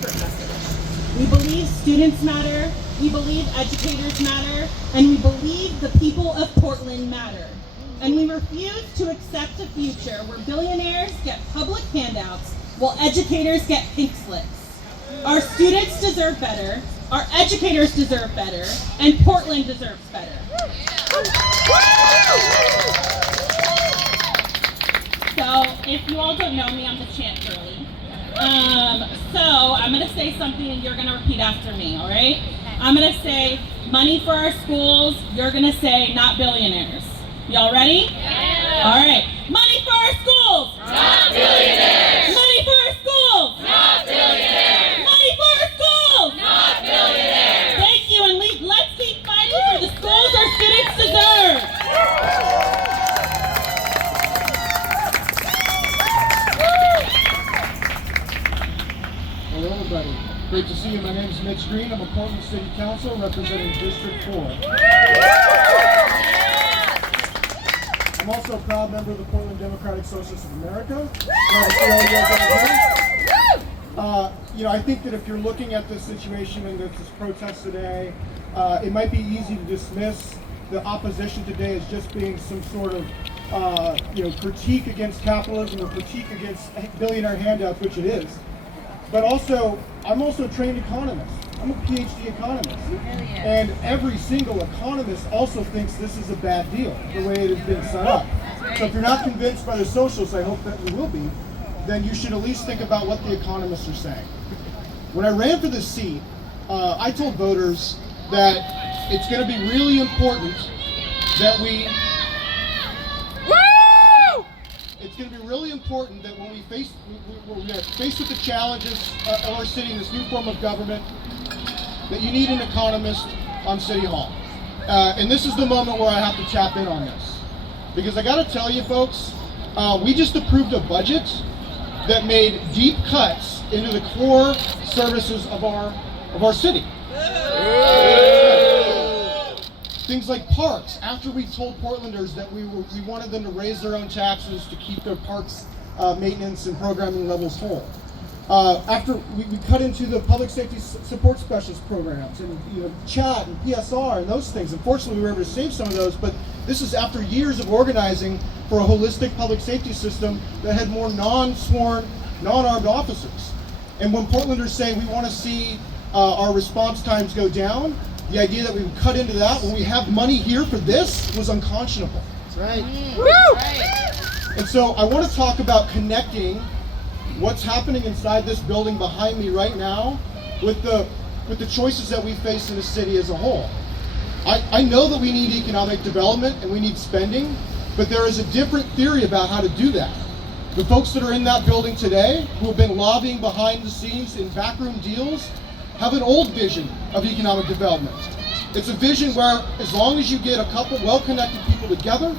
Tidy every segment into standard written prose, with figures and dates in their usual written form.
different message. We believe students matter, we believe educators matter, and we believe the people of Portland matter. And we refuse to accept a future where billionaires get public handouts while educators get pink slips. Our students deserve better, our educators deserve better, and Portland deserves better. So, if you all don't know me, I'm the chant girly. So, I'm going to say something and you're going to repeat after me, all right? I'm going to say, money for our schools, you're going to say, not billionaires. Y'all ready? Yeah. All right. Money for our schools, not billionaires. Money for our schools, not billionaires. Money for our schools, not billionaires. Thank you, and let's keep fighting for the schools our students deserve. Hello, everybody. Great to see you. My name is Mitch Green. I'm a Portland City Council representing District 4. I'm also a proud member of the Portland Democratic Socialists of America. I think that if you're looking at this situation and this protest today, it might be easy to dismiss the opposition today as just being some sort of critique against capitalism or critique against billionaire handouts, which it is. But also, I'm also a trained economist. I'm a PhD economist. And every single economist also thinks this is a bad deal, the way it has been set up. So if you're not convinced by the socialists, I hope that you will be, then you should at least think about what the economists are saying. When I ran for this seat, I told voters that it's going to be really important that it's going to be really important that when we are faced with the challenges of our city in this new form of government, that you need an economist on City Hall. And this is the moment where I have to tap in on this. Because I got to tell you folks, we just approved a budget that made deep cuts into the core services of our city. Things like parks. After we told Portlanders that we wanted them to raise their own taxes to keep their parks maintenance and programming levels whole. After we cut into the public safety support specialist programs and chat and PSR and those things. Unfortunately, we were able to save some of those, but this is after years of organizing for a holistic public safety system that had more non-sworn, non-armed officers. And when Portlanders say we want to see our response times go down, the idea that we would cut into that when we have money here for this was unconscionable. That's right. Woo! And so I want to talk about connecting what's happening inside this building behind me right now with the choices that we face in the city as a whole. I know that we need economic development and we need spending, but there is a different theory about how to do that. The folks that are in that building today, who have been lobbying behind the scenes in backroom deals, have an old vision of economic development. It's a vision where as long as you get a couple well-connected people together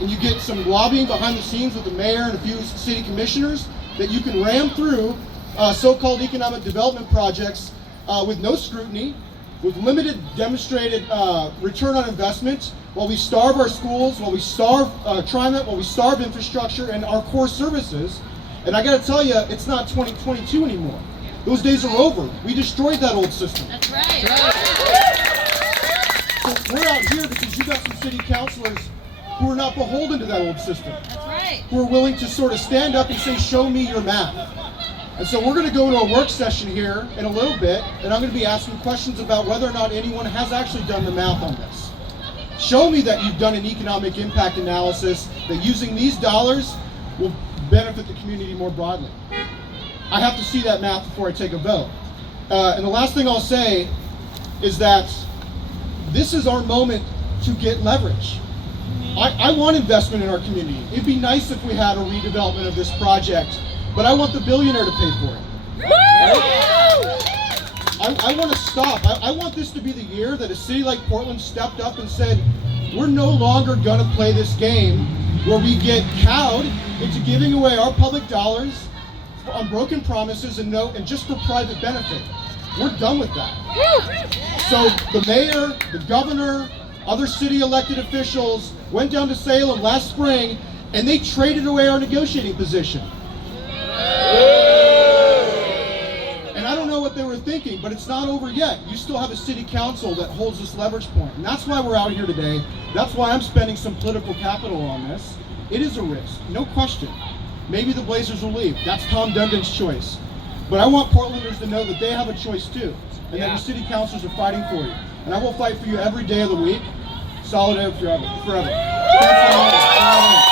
and you get some lobbying behind the scenes with the mayor and a few city commissioners, that you can ram through so-called economic development projects with no scrutiny, with limited demonstrated return on investment, while we starve our schools, while we starve TriMet, while we starve infrastructure and our core services. And I gotta tell you, it's not 2022 anymore. Those days are over. We destroyed that old system. That's right. So we're out here because you got some city councilors who are not beholden to that old system. That's right. Who are willing to sort of stand up and say, show me your math. And so we're going to go into a work session here in a little bit, and I'm going to be asking questions about whether or not anyone has actually done the math on this. Show me that you've done an economic impact analysis, that using these dollars will benefit the community more broadly. I have to see that math before I take a vote. And the last thing I'll say is that this is our moment to get leverage. I want investment in our community. It'd be nice if we had a redevelopment of this project, but I want the billionaire to pay for it. Right? I want to stop. I want this to be the year that a city like Portland stepped up and said, we're no longer going to play this game where we get cowed into giving away our public dollars on broken promises and just for private benefit. We're done with that. So the mayor, the governor, other city elected officials went down to Salem last spring and they traded away our negotiating position. And I don't know what thinking, but it's not over yet. You still have a city council that holds this leverage point. And that's why we're out here today. That's why I'm spending some political capital on this. It is a risk, no question. Maybe the Blazers will leave. That's Tom Dundon's choice. But I want Portlanders to know that they have a choice too, and that your city councilors are fighting for you. And I will fight for you every day of the week. Solidarity forever. Thanks for